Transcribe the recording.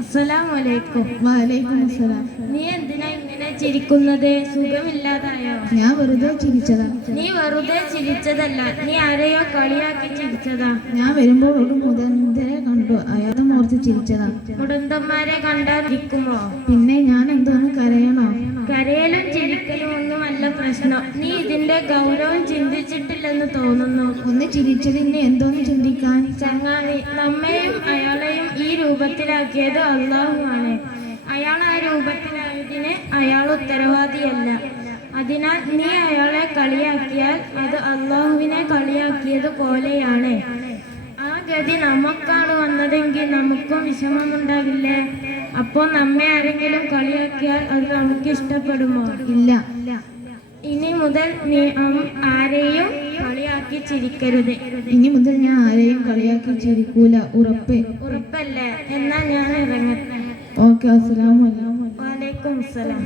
അസ്സലാമലൈക്കും. വഅലൈക്കും അസ്സലാം. നീ എന്തിനാ ഇങ്ങനെ ചിരിക്കുന്നത്? സുഖമില്ലാതായോ? ഞാൻ വെറുതെ ചിരിച്ചതാ. നീ വെറുതെ ചിരിച്ചതല്ല, നീ ആരെയോ കളിയാക്കി ചിരിച്ചതാ. ഞാൻ വരുമ്പോൾ ഒരു മുതന്തരെ കണ്ടു, അയാളും ഓർത്ത് ചിരിച്ചതാ. മുടന്തന്മാരെ കണ്ടാതിരിക്കുമോ? പിന്നെ ഞാൻ എന്തോന്ന് കരയണോ? കരയലും ചിരിക്കലും ഒന്നുമല്ല പ്രശ്നം. നീ ഇതിന്റെ ഗൗരവം ചിന്തിച്ചിട്ടില്ലെന്ന് തോന്നുന്നു. ഒന്ന് ചിരിച്ചതിന് എന്തോന്ന് ചിന്തിക്കാൻ? ചങ്ങാതി, നമ്മയും അയാളെയും ഈ രൂപത്തിലാക്കിയത് അള്ളാഹുവാണ്. അയാൾ ആ രൂപത്തിലായതിന് അയാൾ ഉത്തരവാദിയല്ല. അതിനാൽ നീ അയാളെ കളിയാക്കിയാൽ അത് അള്ളാഹുവിനെ കളിയാക്കിയത് പോലെയാണ്. ആ ഗതി നമുക്കാണ് വന്നതെങ്കിൽ നമുക്കും വിഷമമുണ്ടാകില്ലേ? അപ്പോൾ നമ്മെ ആരെങ്കിലും കളിയാക്കിയാൽ അത് നമുക്ക് ഇഷ്ടപ്പെടുമോ? ഇല്ല. ഇനി മുതൽ നീ ആരെയും കളിയാക്കി ചിരിക്കരുത്. ഇനി മുതൽ ഞാൻ ആരെയും കളിയാക്കി ചിരിക്കൂല. ഉറപ്പ്? ഉറപ്പല്ലേ? എന്നാൽ ഞാൻ ഇറങ്ങട്ടെ. ഓക്കെ. അസ്സലാമു അലൈക്കും. വഅലൈക്കും അസ്സലാം.